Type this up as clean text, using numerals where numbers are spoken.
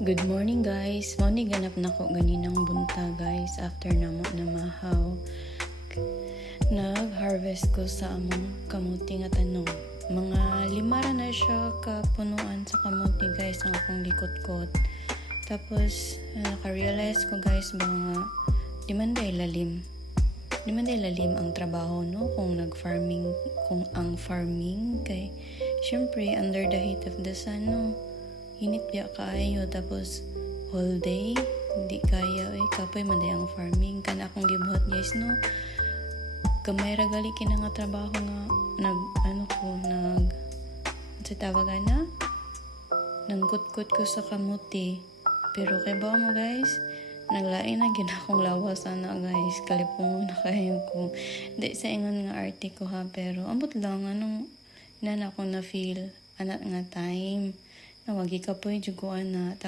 Good morning guys. Mao ni ganap na ko ganinang bunta guys after namo na mahaw. Nag-harvest ko sa among kamuti nga tanong. Mga limara na siya kapunuan sa kamuti guys ang akong likot-kot. Tapos naka-realize ko guys ba nga di man lalim ang trabaho no kung nag-farming, kung ang farming kay syempre under the heat of the sun no. Init biya kaayo tapos all day hindi kaya kapoy man ang farming kana akong gibuhat guys no. Kamay ra gali kina nga trabaho nga nag sa tawagan na nangkutkot ko sa kamuti pero kay ba mo guys naglain na gid akong lawas ana guys kalipong na kayo ko di sa ingon nga arte ko ha pero ambot lang anong na ako na feel ana nga time na wagi ka po juguan na